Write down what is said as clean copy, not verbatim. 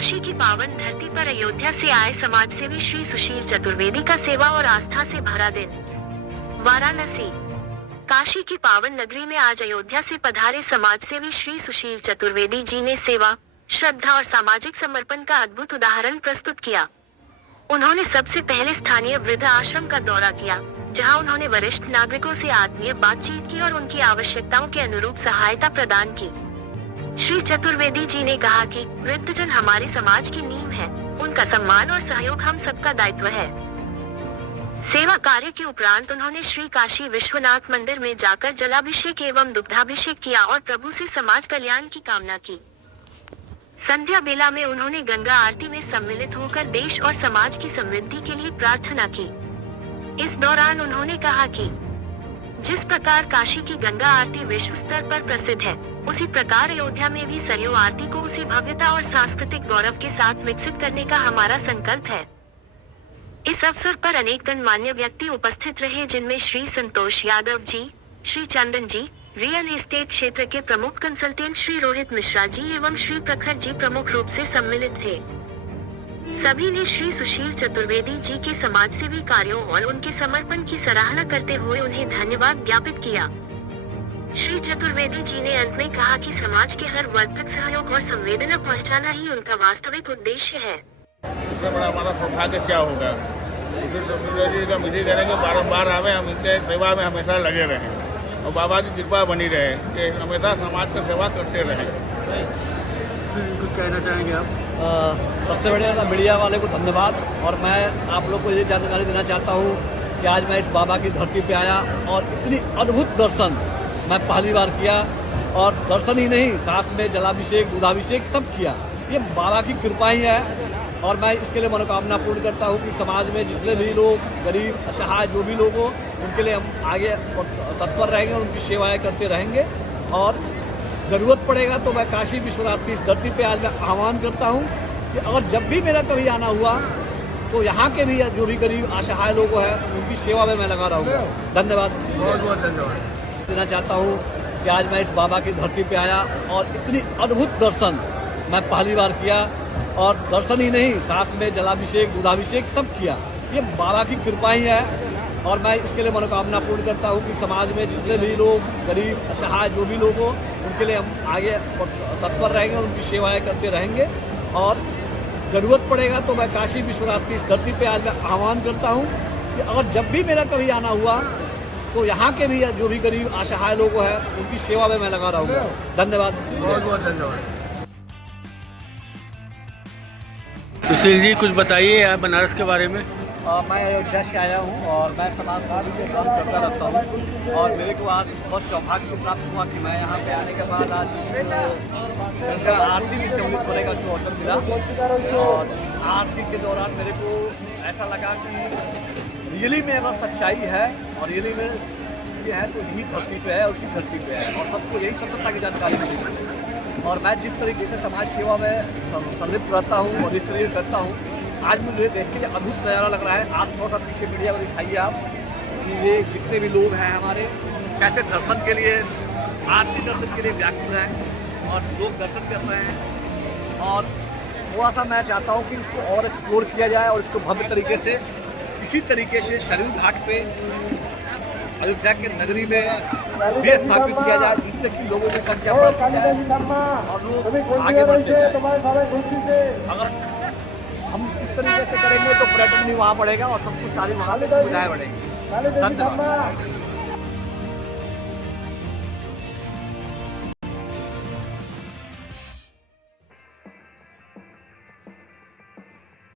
काशी की पावन धरती पर अयोध्या से आए समाजसेवी श्री सुशील चतुर्वेदी का सेवा और आस्था से भरा दिन। वाराणसी। काशी की पावन नगरी में आज अयोध्या से पधारे समाजसेवी श्री सुशील चतुर्वेदी जी ने सेवा, श्रद्धा और सामाजिक समर्पण का अद्भुत उदाहरण प्रस्तुत किया। उन्होंने सबसे पहले स्थानीय वृद्ध आश्रम का दौरा किया, जहां उन्होंने वरिष्ठ नागरिकों से आत्मीय बातचीत की और उनकी आवश्यकताओं के अनुरूप सहायता प्रदान की। श्री चतुर्वेदी जी ने कहा कि वृद्धजन हमारे समाज की नींव है, उनका सम्मान और सहयोग हम सबका दायित्व है। सेवा कार्य के उपरांत उन्होंने श्री काशी विश्वनाथ मंदिर में जाकर जलाभिषेक एवं दुग्धाभिषेक किया और प्रभु से समाज कल्याण की कामना की। संध्या बेला में उन्होंने गंगा आरती में सम्मिलित होकर देश और समाज की समृद्धि के लिए प्रार्थना की। इस दौरान उन्होंने कहा कि जिस प्रकार काशी की गंगा आरती विश्व स्तर पर प्रसिद्ध है, उसी प्रकार अयोध्या में भी सरयू आरती को उसी भव्यता और सांस्कृतिक गौरव के साथ विकसित करने का हमारा संकल्प है। इस अवसर पर अनेक गणमान्य व्यक्ति उपस्थित रहे, जिनमें श्री संतोष यादव जी, श्री चंदन जी, रियल एस्टेट क्षेत्र के प्रमुख कंसल्टेंट श्री रोहित मिश्रा जी एवं श्री प्रखर जी प्रमुख रूप से सम्मिलित थे। सभी ने श्री सुशील चतुर्वेदी जी के समाजसेवी कार्यों और उनके समर्पण की सराहना करते हुए उन्हें धन्यवाद ज्ञापित किया। श्री चतुर्वेदी जी ने अंत में कहा कि समाज के हर वर्ग तक सहयोग और संवेदना पहुंचाना ही उनका वास्तविक उद्देश्य है। इससे बड़ा हमारा सौभाग्य क्या होगा। सुशील चतुर्वेदी का मिली करेंगे, बारंबार आवे, हम इनके सेवा में हमेशा लगे रहें और बाबा की कृपा बनी रहे कि हमेशा समाज की सेवा करते रहें। कुछ कहना चाहेंगे आप? सबसे बढ़िया मीडिया वाले को धन्यवाद। और मैं आप लोग को ये जानकारी देना चाहता हूँ कि आज मैं इस बाबा की धरती पे आया और इतनी अद्भुत दर्शन मैं पहली बार किया। और दर्शन ही नहीं, साथ में जलाभिषेक, दूधाभिषेक सब किया। ये बाबा की कृपा ही है और मैं इसके लिए मनोकामना पूर्ण करता हूँ कि समाज में जितने भी लोग गरीब, असहाय जो भी लोग हो, उनके लिए हम आगे तत्पर रहेंगे, उनकी सेवाएँ करते रहेंगे। और ज़रूरत पड़ेगा तो मैं काशी विश्वनाथ की इस धरती पे आज मैं आह्वान करता हूँ कि अगर जब भी मेरा कभी आना हुआ तो यहाँ के भी जो भी गरीब असहाय लोग हैं, उनकी सेवा में मैं लगा रहूँगा। धन्यवाद। बहुत बहुत धन्यवाद देना चाहता हूँ कि आज मैं इस बाबा की धरती पे आया और इतनी अद्भुत दर्शन मैं पहली बार किया। और दर्शन ही नहीं, साथ में जलाभिषेक, दूधाभिषेक सब किया। ये बाबा की कृपा ही है और मैं इसके लिए मनोकामना पूर्ण करता हूँ कि समाज में जितने भी लोग गरीब, असहाय जो भी लोग हो, उनके लिए हम आगे तत्पर रहेंगे, उनकी सेवाएं करते रहेंगे। और ज़रूरत पड़ेगा तो मैं काशी विश्वनाथ की इस धरती पे आज मैं आह्वान करता हूँ कि अगर जब भी मेरा कभी आना हुआ तो यहाँ के भी जो भी गरीब असहाय लोग हैं, उनकी सेवा में मैं लगा रहूँगा। धन्यवाद। बहुत बहुत धन्यवाद। सुशील जी, कुछ बताइए आप बनारस के बारे में। मैं अयोध्या से आया हूँ और मैं समाज सेवा के काम करता रहता हूँ। और मेरे को आज बहुत सौभाग्य प्राप्त हुआ कि मैं यहाँ पे आने के बाद आज गंगा आरती में सम्मिलित होने का अवसर मिला। और इस आरती के दौरान मेरे को ऐसा लगा कि रियली में अगर सच्चाई है और रियली में ये है तो यही धरती पे है और उसी धरती पे है और सबको यही सत्यता की जानकारी मिली। और मैं जिस तरीके से समाज सेवा में संलिप्त रहता हूँ और इस तरीके से करता हूँ, आज मुझे देख के अद्भुत नज़ारा लग रहा है। आप थोड़ा सा पीछे मीडिया को दिखाइए आप कि ये जितने भी लोग हैं हमारे, कैसे दर्शन के लिए, आरती दर्शन के लिए व्याकुल हैं और लोग दर्शन कर रहे हैं। और थोड़ा सा मैं चाहता हूँ कि इसको और एक्सप्लोर किया जाए और इसको भव्य तरीके से इसी तरीके से सरयू घाट पे अयोध्या के नगरी में भी स्थापित किया जाए, जिससे कि लोगों की संख्या बढ़ती जाए और लोग आगे बढ़ते जाए। अगर हम इस तरीके से करेंगे तो पर्यटन भी वहाँ बढ़ेगा और सब कुछ सारी वहाँ की सुविधाएं बढ़ेंगी। धन्यवाद।